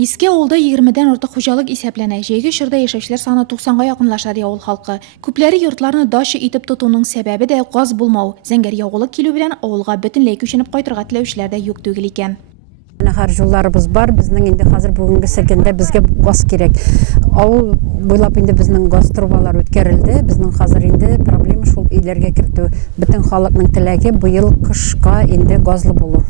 Eski avulda 20'den ortiq xo'jalik hisoblana. Jeygi shirda yashashlar soni 90ga yaqinlashadi avul xalqi. Ko'plari yurtlarni doshi etib tutuning sababi de g'oz bulmau. Zangarga o'g'lik kelu bilan avulga butunlay ko'chinib qaytarga tilashlarda yo'q tugil ekan. Har yollarımız var. Bizning endi hozir bugungi sekunda bizga gaz kerak. Avul bo'ylab endi bizning gaz trubalari o'tkarildi. Bizning hozir endi problema shul uylarga kirdi. Butun xalqning tilagi bu yil qishga endi gazli bo'lu.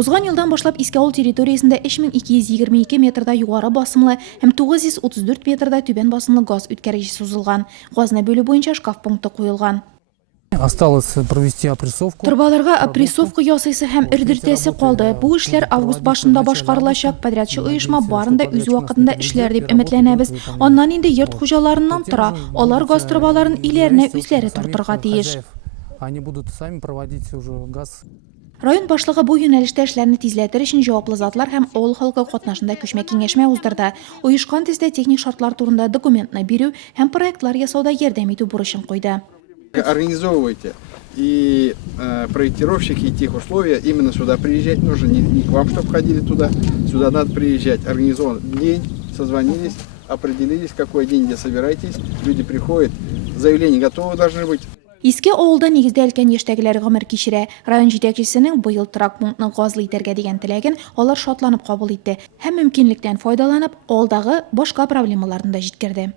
Узган yıldan başlap eski avul territoriyasında 3222 metrda yuqori bosimli hem 934 metrda түбән bosimli gaz o'tkazgichi suzilgan. Gazna bölü bo'yicha shkaf punkti qo'yilgan. Осталось провести опрессовку. Turbalarga опрессовка ясайсы hem irdirtesi qoldi. Bu işler avgust başında başqarılacak. Podryadchi uyushma barında o'z vaqtida ishlar deb umidlanamiz. Ondan endi yurt xo'jalaridan tura, ular gaz turbalarini ilerine o'zlari tortirga tegish. Они будут сами проводить уже газ. Rayon başlığı bu yönəlişdə işlərini tezlətiriş üçün cavablı zatlar həm avul xalqı qatnaşında köçmə kengəşmə uzdurdu. Uyuşqan tezdə texnik şartlar turunda dokumentini беру həm proyektlar yasauda yardım etу buruşun qoydu. Организовывайте и проектировщики и тех условия именно сюда приезжать нужно, не к вам, чтобы ходили туда, сюда надо приезжать. Организован день, созвонились, определились, какой день, где собираетесь, люди приходят, заявления готовы должны быть. Eski avulda negizdə elkən yaşdagilar g'amir kishira. Rayon yetakchisining bu yil trak punktni gazli iterga degan tilagin ular shotlanib qabul etdi. Ham mumkinlikdan foydalanib, avulдағы boshqa problemalarni da yetkirdi.